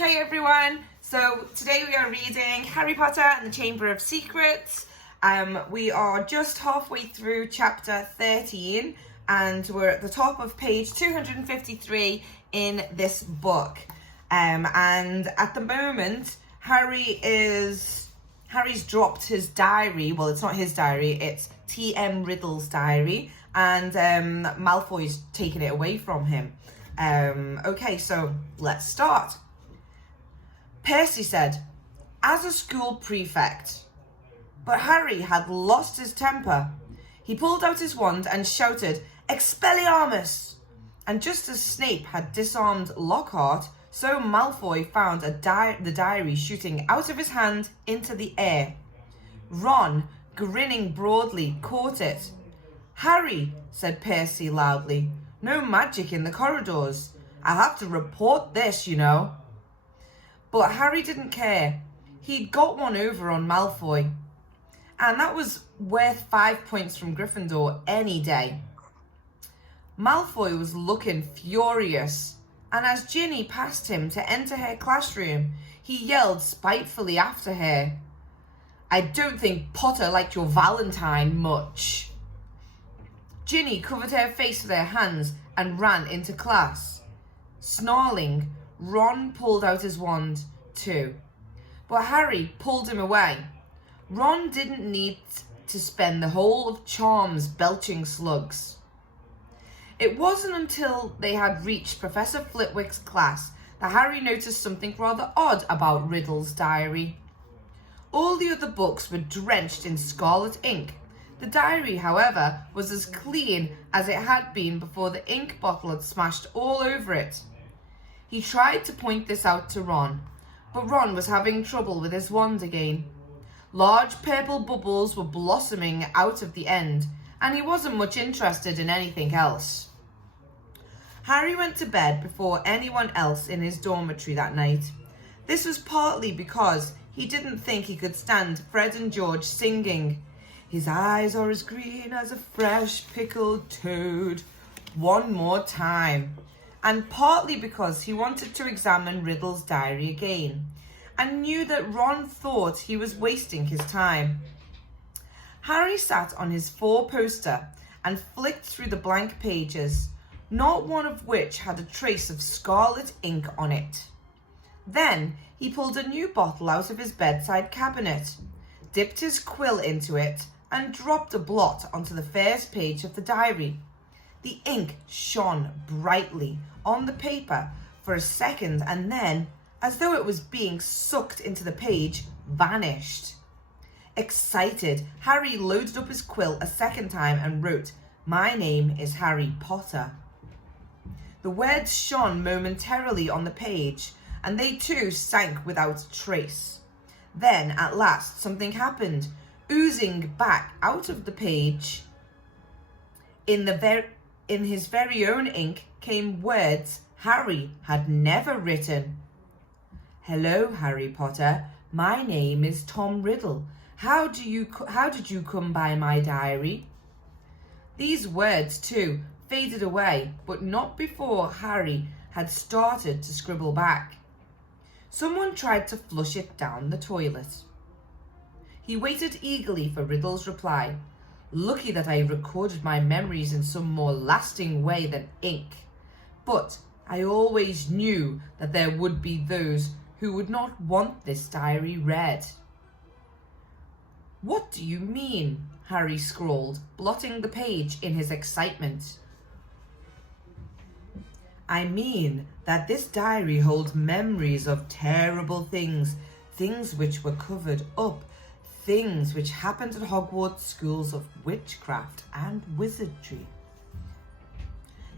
Okay everyone, so today we are reading Harry Potter and the Chamber of Secrets. We are just halfway through chapter 13 and we're at the top of page 253 in this book. And at the moment, Harry's dropped his diary. Well, it's not his diary, it's T.M. Riddle's diary, and Malfoy's taken it away from him. Okay, so let's start. Percy said, as a school prefect. But Harry had lost his temper. He pulled out his wand and shouted, Expelliarmus! And just as Snape had disarmed Lockhart, so Malfoy found the diary shooting out of his hand into the air. Ron, grinning broadly, caught it. Harry, said Percy loudly, no magic in the corridors. I'll have to report this, you know. But Harry didn't care. He'd got one over on Malfoy. And that was worth 5 points from Gryffindor any day. Malfoy was looking furious, and as Ginny passed him to enter her classroom, he yelled spitefully after her, I don't think Potter liked your Valentine much. Ginny covered her face with her hands and ran into class. Snarling, Ron pulled out his wand too, but Harry pulled him away. Ron didn't need to spend the whole of Charms belching slugs. It wasn't until they had reached Professor Flitwick's class that Harry noticed something rather odd about Riddle's diary. All the other books were drenched in scarlet ink. The diary, however, was as clean as it had been before the ink bottle had smashed all over it. He tried to point this out to Ron, but Ron was having trouble with his wand again. Large purple bubbles were blossoming out of the end, and he wasn't much interested in anything else. Harry went to bed before anyone else in his dormitory that night. This was partly because he didn't think he could stand Fred and George singing, His eyes are as green as a fresh pickled toad, one more time, and partly because he wanted to examine Riddle's diary again, and knew that Ron thought he was wasting his time. Harry sat on his four-poster and flicked through the blank pages, not one of which had a trace of scarlet ink on it. Then he pulled a new bottle out of his bedside cabinet, dipped his quill into it, and dropped a blot onto the first page of the diary. The ink shone brightly on the paper for a second and then, as though it was being sucked into the page, vanished. Excited, Harry loaded up his quill a second time and wrote, My name is Harry Potter. The words shone momentarily on the page, and they too sank without a trace. Then, at last, something happened. Oozing back out of the page, in his very own ink, came words Harry had never written. Hello, Harry Potter. My name is Tom Riddle. How did you come by my diary? These words, too, faded away, but not before Harry had started to scribble back. Someone tried to flush it down the toilet. He waited eagerly for Riddle's reply. Lucky that I recorded my memories in some more lasting way than ink. But I always knew that there would be those who would not want this diary read. What do you mean? Harry scrawled, blotting the page in his excitement. I mean that this diary holds memories of terrible things, things which were covered up, things which happened at Hogwarts schools of witchcraft and wizardry.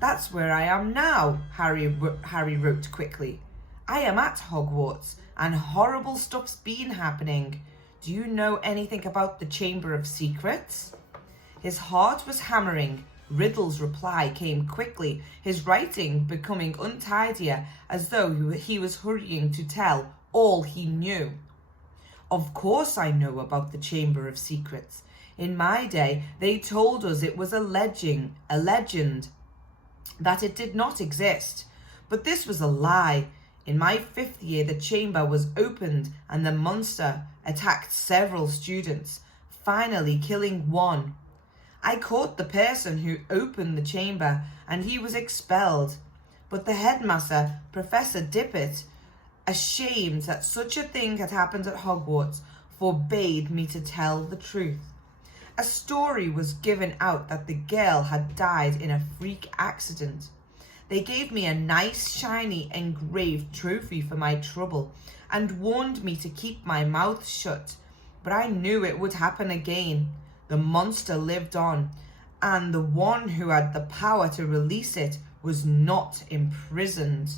That's where I am now, Harry wrote quickly. I am at Hogwarts, and horrible stuff's been happening. Do you know anything about the Chamber of Secrets? His heart was hammering. Riddle's reply came quickly, his writing becoming untidier, as though he was hurrying to tell all he knew. Of course I know about the Chamber of Secrets. In my day, they told us it was a legend, that it did not exist. But this was a lie. In my 5th year, the chamber was opened and the monster attacked several students, finally killing one. I caught the person who opened the chamber and he was expelled. But the headmaster, Professor Dippet, ashamed that such a thing had happened at Hogwarts, forbade me to tell the truth. A story was given out that the girl had died in a freak accident. They gave me a nice, shiny, engraved trophy for my trouble and warned me to keep my mouth shut. But I knew it would happen again. The monster lived on, and the one who had the power to release it was not imprisoned.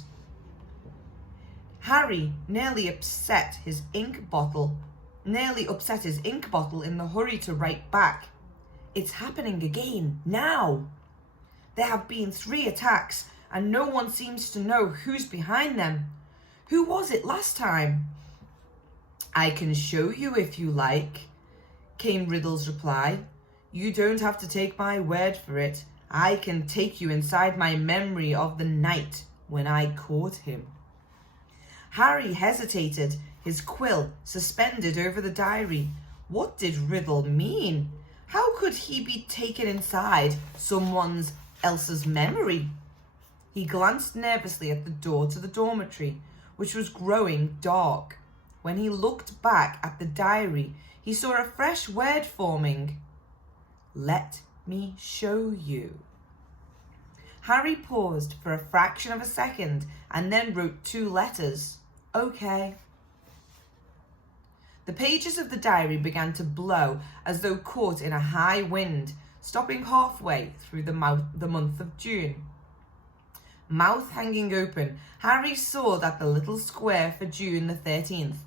Harry nearly upset his ink bottle in the hurry to write back. It's happening again, now. There have been 3 attacks, and no one seems to know who's behind them. Who was it last time? I can show you if you like, came Riddle's reply. You don't have to take my word for it. I can take you inside my memory of the night when I caught him. Harry hesitated, his quill suspended over the diary. What did Riddle mean? How could he be taken inside someone else's memory? He glanced nervously at the door to the dormitory, which was growing dark. When he looked back at the diary, he saw a fresh word forming. Let me show you. Harry paused for a fraction of a second and then wrote 2 letters. Okay. The pages of the diary began to blow as though caught in a high wind, stopping halfway through the month of June. Mouth hanging open, Harry saw that the little square for June the 13th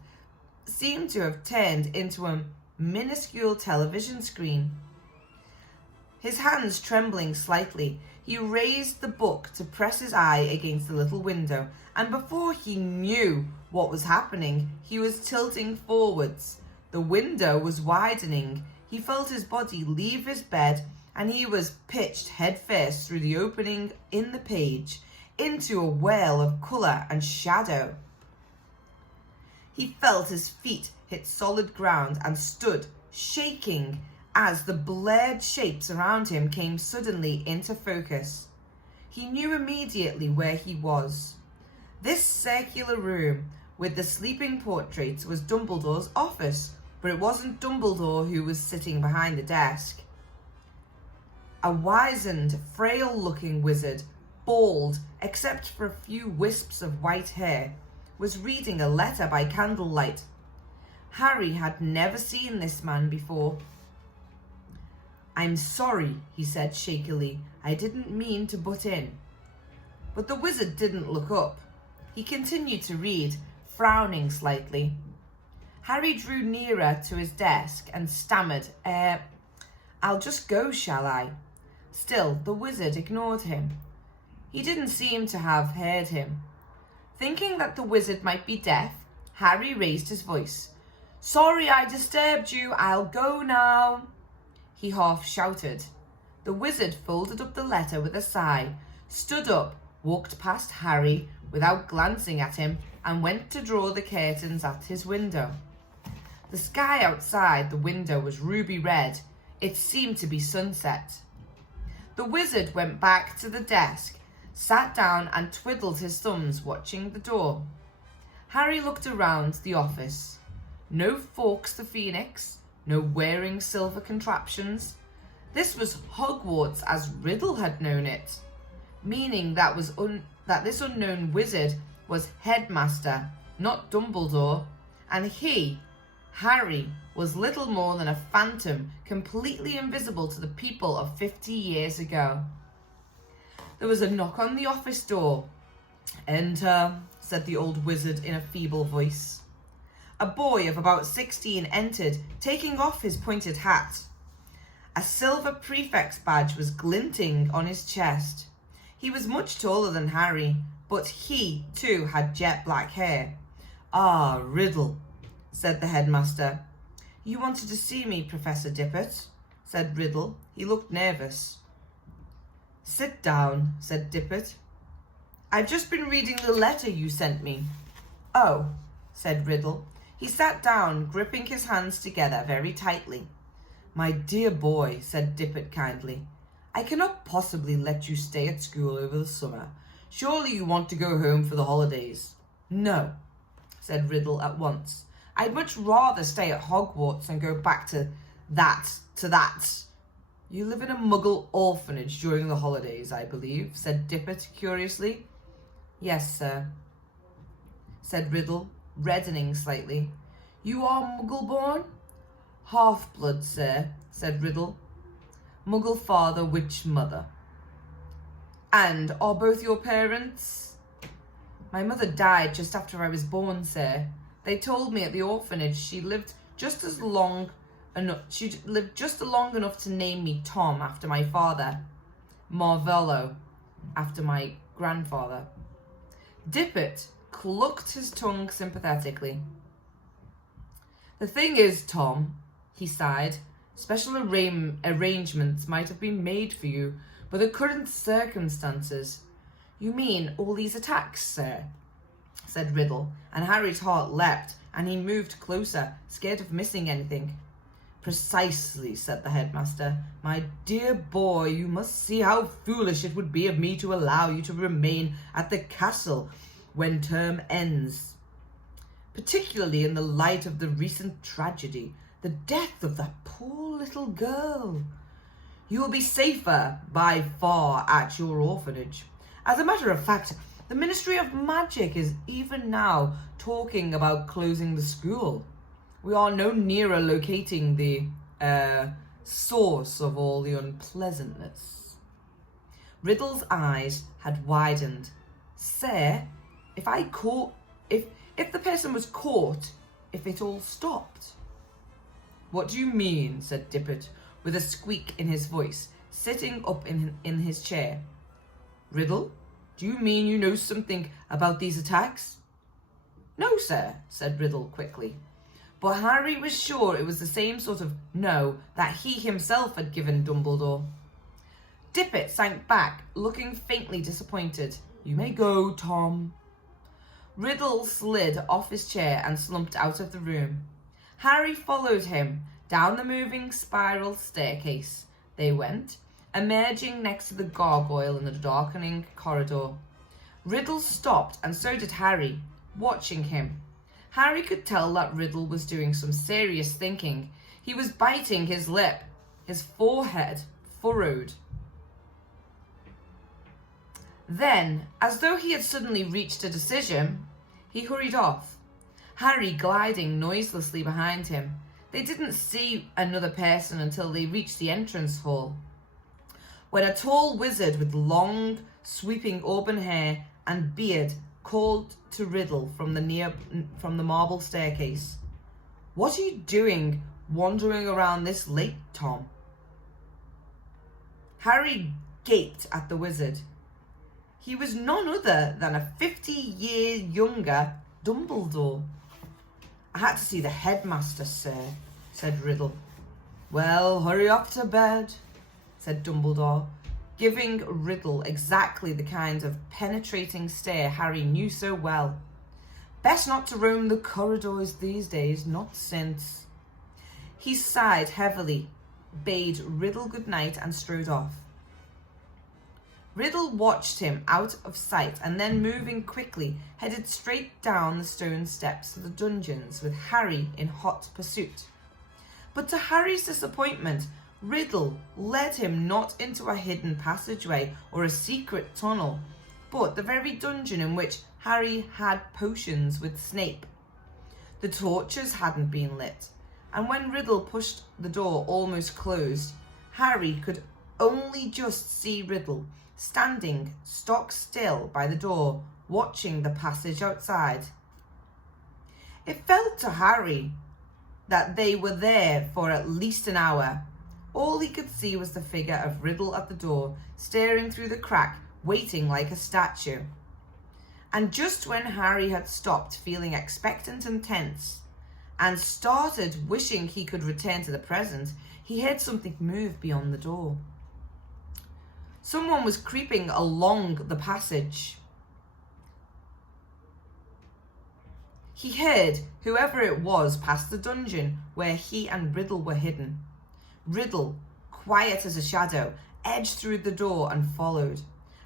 seemed to have turned into a minuscule television screen. His hands trembling slightly, he raised the book to press his eye against the little window, and before he knew what was happening, he was tilting forwards. The window was widening. He felt his body leave his bed, and he was pitched headfirst through the opening in the page into a whirl of colour and shadow. He felt his feet hit solid ground and stood, shaking, as the blurred shapes around him came suddenly into focus. He knew immediately where he was. This circular room with the sleeping portraits was Dumbledore's office, but it wasn't Dumbledore who was sitting behind the desk. A wizened, frail-looking wizard, bald except for a few wisps of white hair, was reading a letter by candlelight. Harry had never seen this man before. I'm sorry, he said shakily. I didn't mean to butt in. But the wizard didn't look up. He continued to read, frowning slightly. Harry drew nearer to his desk and stammered, I'll just go, shall I? Still, the wizard ignored him. He didn't seem to have heard him. Thinking that the wizard might be deaf, Harry raised his voice. Sorry I disturbed you. I'll go now, he half shouted. The wizard folded up the letter with a sigh, stood up, walked past Harry without glancing at him, and went to draw the curtains at his window. The sky outside the window was ruby red. It seemed to be sunset. The wizard went back to the desk, sat down and twiddled his thumbs, watching the door. Harry looked around the office. No Fawkes the Phoenix, no wearing silver contraptions. This was Hogwarts as Riddle had known it, meaning that this unknown wizard was headmaster, not Dumbledore, and he, Harry, was little more than a phantom, completely invisible to the people of 50 years ago. There was a knock on the office door. Enter, said the old wizard in a feeble voice. A boy of about 16 entered, taking off his pointed hat. A silver prefect's badge was glinting on his chest. He was much taller than Harry, but he, too, had jet black hair. Ah, Riddle, said the headmaster. You wanted to see me, Professor Dippet, said Riddle. He looked nervous. Sit down, said Dippet. I've just been reading the letter you sent me. Oh, said Riddle. He sat down, gripping his hands together very tightly. My dear boy, said Dippet kindly, I cannot possibly let you stay at school over the summer. Surely you want to go home for the holidays. No, said Riddle at once. I'd much rather stay at Hogwarts and go back to that. You live in a Muggle orphanage during the holidays, I believe, said Dippet curiously. Yes, sir, said Riddle, reddening slightly. You are Muggle-born? Half-blood, sir, said Riddle. Muggle father, witch mother. And are both your parents? My mother died just after I was born, sir. They told me at the orphanage she lived just long enough to name me Tom after my father, Marvolo after my grandfather. Dippet clucked his tongue sympathetically. The thing is, Tom, he sighed, special arrangements might have been made for you, but the current circumstances. You mean all these attacks, sir? Said Riddle, and Harry's heart leapt, and he moved closer, scared of missing anything. Precisely, said the headmaster. My dear boy, you must see how foolish it would be of me to allow you to remain at the castle when term ends. Particularly in the light of the recent tragedy, the death of that poor little girl. You will be safer by far at your orphanage. As a matter of fact, the Ministry of Magic is even now talking about closing the school. We are no nearer locating the source of all the unpleasantness. Riddle's eyes had widened. Sir, if the person was caught, if it all stopped. What do you mean? Said Dippet, with a squeak in his voice, sitting up in his chair. Riddle, do you mean you know something about these attacks? No, sir, said Riddle quickly. But Harry was sure it was the same sort of no that he himself had given Dumbledore. Dippet sank back, looking faintly disappointed. You may go, Tom. Riddle slid off his chair and slumped out of the room. Harry followed him down the moving spiral staircase. They went, emerging next to the gargoyle in the darkening corridor. Riddle stopped, and so did Harry, watching him. Harry could tell that Riddle was doing some serious thinking. He was biting his lip, his forehead furrowed. Then, as though he had suddenly reached a decision, he hurried off, Harry gliding noiselessly behind him. They didn't see another person until they reached the entrance hall, when a tall wizard with long, sweeping auburn hair and beard called to Riddle from the marble staircase. What are you doing wandering around this late, Tom? Harry gaped at the wizard. He was none other than a 50-year younger Dumbledore. I had to see the headmaster, sir, said Riddle. Well, hurry up to bed, said Dumbledore, giving Riddle exactly the kind of penetrating stare Harry knew so well. Best not to roam the corridors these days, not since. He sighed heavily, bade Riddle good night, and strode off. Riddle watched him out of sight and then, moving quickly, headed straight down the stone steps to the dungeons with Harry in hot pursuit. But to Harry's disappointment, Riddle led him not into a hidden passageway or a secret tunnel, but the very dungeon in which Harry had potions with Snape. The torches hadn't been lit, and when Riddle pushed the door almost closed, Harry could only just see Riddle standing stock still by the door, watching the passage outside. It felt to Harry that they were there for at least an hour. All he could see was the figure of Riddle at the door, staring through the crack, waiting like a statue. And just when Harry had stopped feeling expectant and tense, and started wishing he could return to the present, he heard something move beyond the door. Someone was creeping along the passage. He heard whoever it was pass the dungeon where he and Riddle were hidden. Riddle, quiet as a shadow, edged through the door and followed.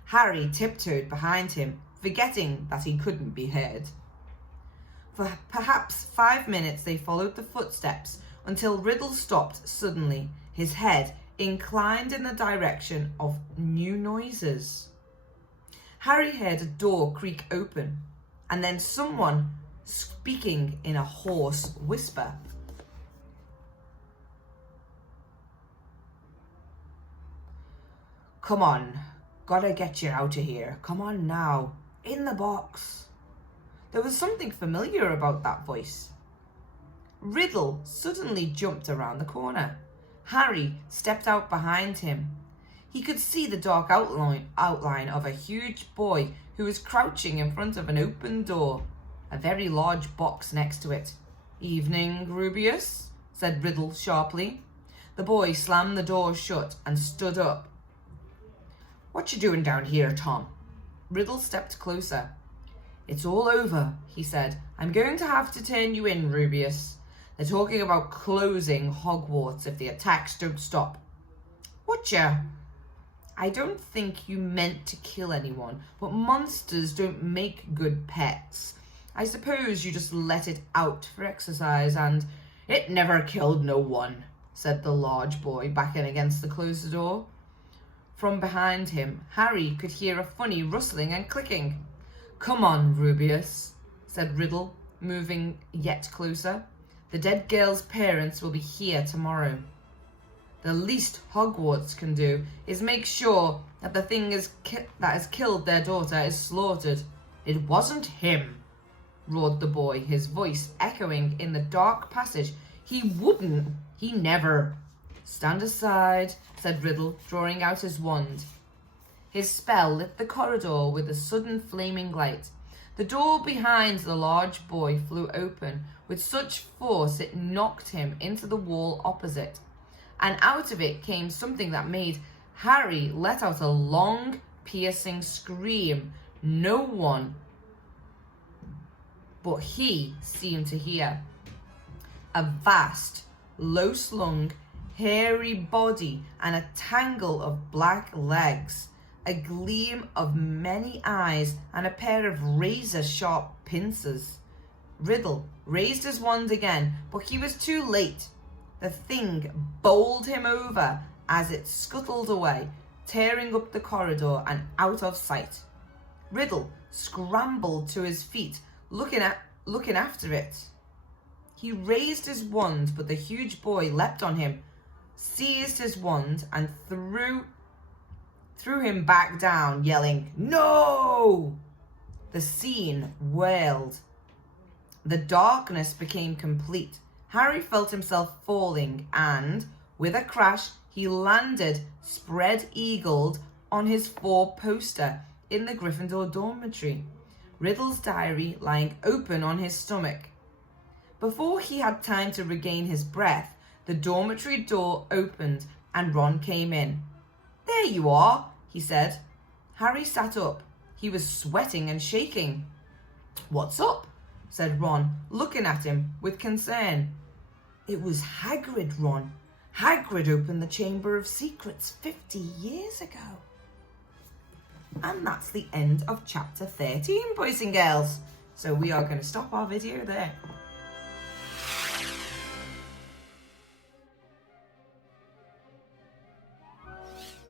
Harry tiptoed behind him, forgetting that he couldn't be heard. For perhaps 5 minutes they followed the footsteps until Riddle stopped suddenly, his head inclined in the direction of new noises. Harry heard a door creak open, and then someone speaking in a hoarse whisper. "Come on, gotta get you out of here. Come on now, in the box." There was something familiar about that voice. Riddle suddenly jumped around the corner. Harry stepped out behind him. He could see the dark outline of a huge boy who was crouching in front of an open door, a very large box next to it. "Evening, Rubeus," said Riddle sharply. The boy slammed the door shut and stood up. "What you doing down here, Tom?" Riddle stepped closer. "It's all over," he said. "I'm going to have to turn you in, Rubeus. They're talking about closing Hogwarts if the attacks don't stop." "Whatcha?" "I don't think you meant to kill anyone, but monsters don't make good pets. I suppose you just let it out for exercise and..." "It never killed no one," said the large boy, backing against the closed door. From behind him, Harry could hear a funny rustling and clicking. "Come on, Rubeus," said Riddle, moving yet closer. "The dead girl's parents will be here tomorrow. The least Hogwarts can do is make sure that the thing that has killed their daughter is slaughtered." "It wasn't him," roared the boy, his voice echoing in the dark passage. "He wouldn't. He never." "Stand aside," said Riddle, drawing out his wand. His spell lit the corridor with a sudden flaming light. The door behind the large boy flew open with such force it knocked him into the wall opposite, and out of it came something that made Harry let out a long, piercing scream no one but he seemed to hear. A vast, low-slung, hairy body and a tangle of black legs, a gleam of many eyes, and a pair of razor-sharp pincers. Riddle raised his wand again, but he was too late. The thing bowled him over as it scuttled away, tearing up the corridor and out of sight. Riddle scrambled to his feet, looking after it. He raised his wand, but the huge boy leapt on him, seized his wand, and threw him back down, yelling, "No!" The scene whirled. The darkness became complete. Harry felt himself falling, and, with a crash, he landed spread-eagled on his four-poster in the Gryffindor dormitory, Riddle's diary lying open on his stomach. Before he had time to regain his breath, the dormitory door opened and Ron came in. "There you are," he said. Harry sat up. He was sweating and shaking. "What's up?" said Ron, looking at him with concern. "It was Hagrid, Ron. Hagrid opened the Chamber of Secrets 50 years ago." And that's the end of chapter 13, boys and girls. So we are going to stop our video there.